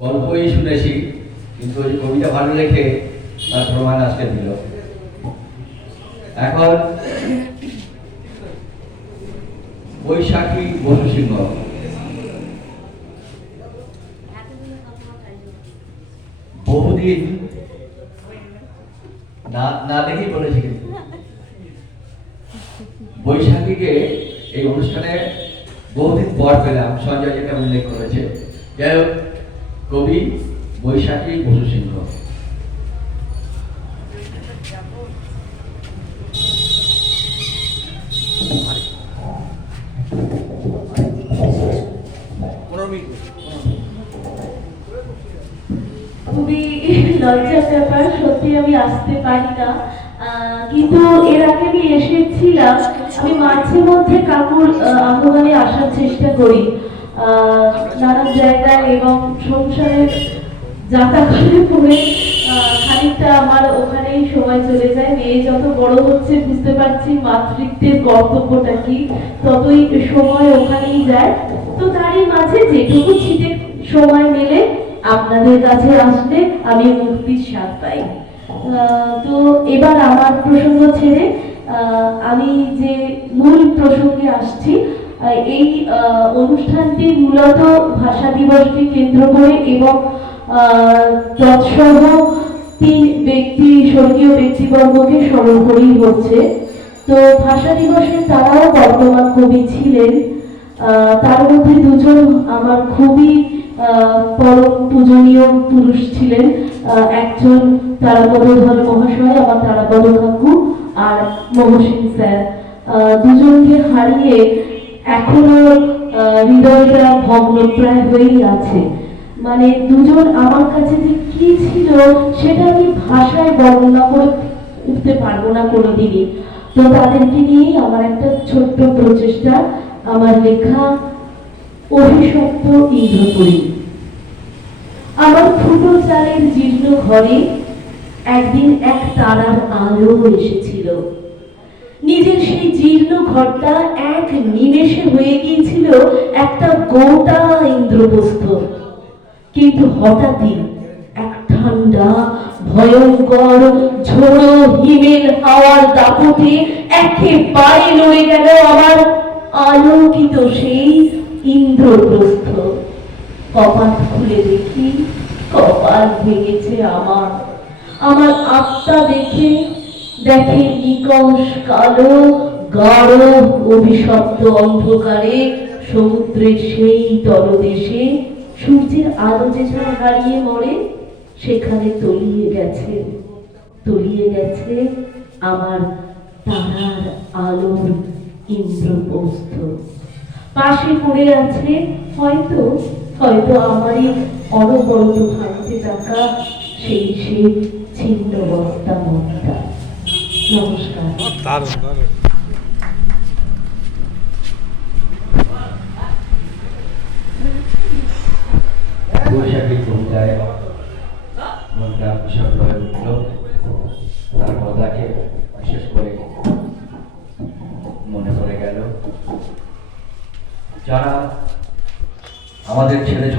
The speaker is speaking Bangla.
গল্পই শুনেছি, কিন্তু ওই কবিতা ভালো লেখে তার প্রমাণ আজকে দিল। এখন বৈশাখী বসু সিংহ বহুদিন না দেখেই বলেছি, কিন্তু বৈশাখীকে এই অনুষ্ঠানে বহুদিন পর পেলাম। সঞ্জয় যেটা উল্লেখ করেছে, যাই হোক, কবি বৈশাখী বসু সিংহ। খুবই লজ্জার ব্যাপার, সত্যি আমি আসতে পারি না, কিন্তু এর আগে আমি এসেছিলাম। আমি মাঝে মধ্যে কাকুর আহ্বানে আসার চেষ্টা করি নানান জায়গায়, এবং সংসারের যাতায়াতে পড়ে খানিকটা আমার ওখানেই সময় চলে যায়। মেয়ে যত বড় হচ্ছে বুঝতে পারছি মাতৃত্বের কর্তব্যটা কি, ততই সময় ওখানেই যায়। তো তারই মাঝে যেটুকু ছিটে সময় মেলে আপনাদের কাছে আসলে আমি মুক্তির স্বাদ পাই। তো এবার আমার প্রসঙ্গ ছেড়ে আমি যে মূল প্রসঙ্গে আসছি, এই অনুষ্ঠানটি মূলত ভাষা দিবসকে কেন্দ্র করে এবং তৎসহ 3 ব্যক্তি, স্বর্গীয় ব্যক্তিবর্গকে স্মরণ করেই হচ্ছে। তো ভাষা দিবসে তারাও বর্তমান কবি ছিলেন। তার মধ্যে 2 জন আমার খুবই পরম পূজনীয় পুরুষ ছিলেন। একজন তারাপদ ধর মহাশয়, আমার তারাপদ কাকু, আর মহসিন স্যার। 2 জনকে হারিয়ে এখনো হৃদয়টা ভগ্নপ্রায় হয়েই আছে। মানে 2 জন আমার কাছে যে কি ছিল সেটা আমি ভাষায় বর্ণনা করে উঠতে পারবো না কোনোদিনই। তো তাদেরকে নিয়েই আমার একটা ছোট্ট প্রচেষ্টা, আমার লেখা অভিশপ্ত ইন্দ্রপুরী। আমার ফুটো চালের জীর্ণ ঘরে একদিন এক তারার আলো এসেছিল। নিজের সেই জীর্ণ ঘরটা এক নিমেষে হয়ে গিয়েছিল একটা গোটা ইন্দ্রপ্রস্থ। কিন্তু হঠাৎই এক ঠান্ডা ভয়ঙ্কর ঝোড়ো হিমেল হাওয়ার দাপটে একেবারে নড়ে গেল আমার আলোকিত সেই ইন্দ্রপ্রস্থ। কপাট খুলে দেখি কপাল ভেঙেছে আমার। আমার আত্মা দেখে নিকষ কালো গাঢ় অভিশপ্ত অন্ধকারে সমুদ্রের সেই তলদেশে সূর্যের আলো যেখানে হারিয়ে মরে, সেখানে তলিয়ে গেছে আমার তারার আলোর ইন্দ্রপ্রস্থ। পাশে পড়ে আছে হয়তো আমারই অনবরত ভাঙতে থাকা সেই ছিন্ন বস্তা মনটা। নমস্কার। বৈশাখী কবিতায় মনটা বিষাক্ত হয়ে উঠল। তার কথাকে বিশেষ করে মনে পড়ে গেল যারা আমাদের ছেলে